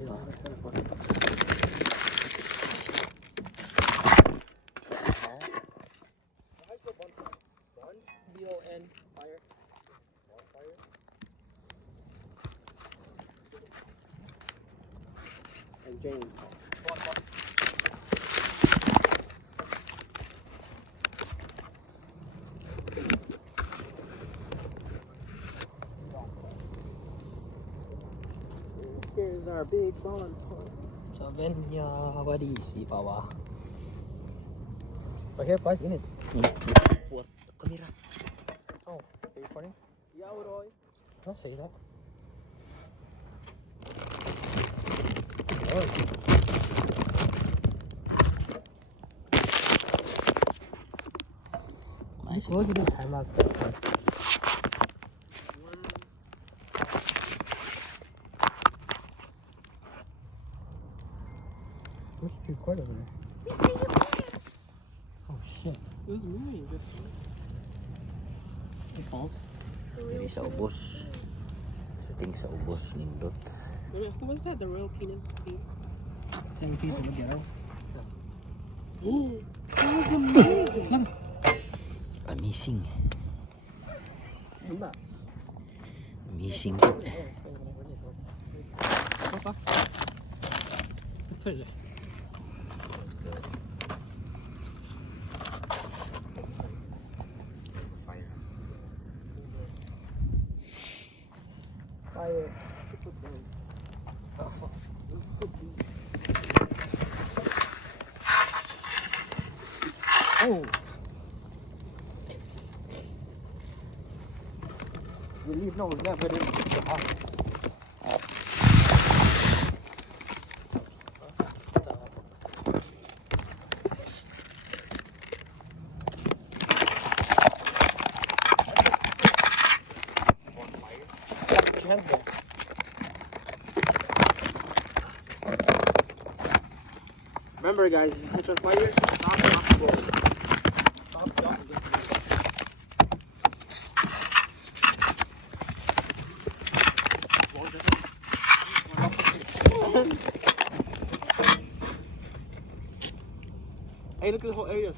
B-O-N, fire. And James. Here's our big bonfire. Savenya, what do you see, Baba? Right here, 5 minutes. What? Camera. Oh, are you recording? Yeah, what do I? Don't say that. Oh. Nice. What do you do? I'm out. What's your record over there? Oh shit. It was moving. It falls. Diri sa ubos. Sa ting sa ubos nindot. Who was that? The royal penis tea? 7 feet of a girl. That was amazing. Amazing. Diba? Amazing. Apa? Apa je? Fire. Oh. You leave no, never did. Remember, guys, if you catch on fire, stop the roll. Stop the Hey, look at the whole area.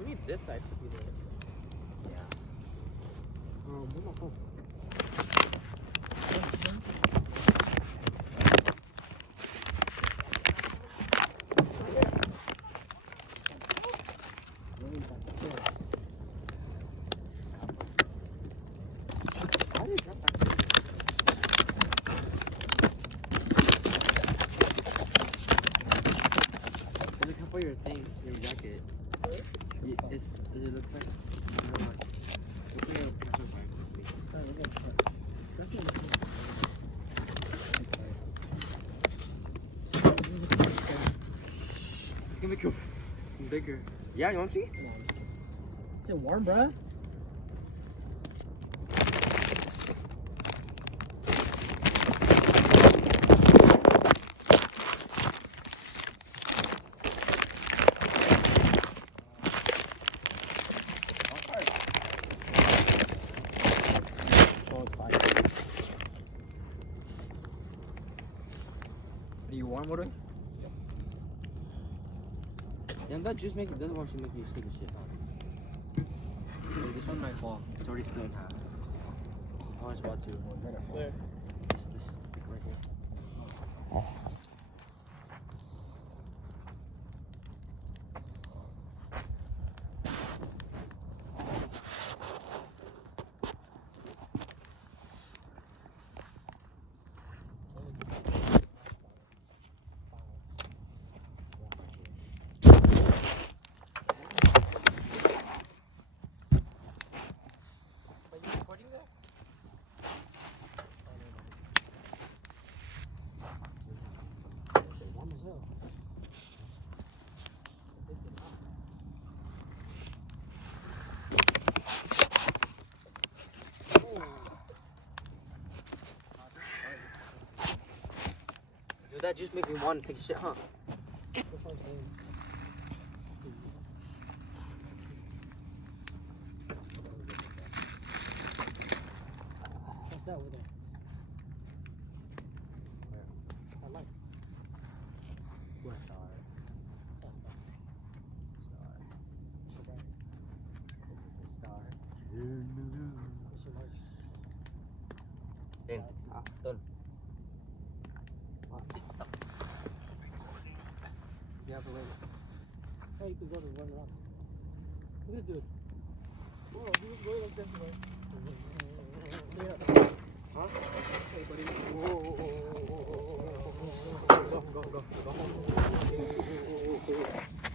We need this side to be there. Yeah. Move on home. Your things, your jacket. Does it look like? It's gonna make you bigger. Yeah, you want to see? Is it warm, bruh? Are you warm, what? Yeah, that juice doesn't want you to make me sleep and shit. This one might fall. It's already split in half. I was about to. Where? This right here. Dude, that just makes me want to take a shit, huh? That's what I'm saying. Mr. Mark. Tin. Ton. You have to wait. Hey, you could go to run around. Look at this dude. Whoa, he was going like this, man. Huh? Hey, buddy. Whoa. Go.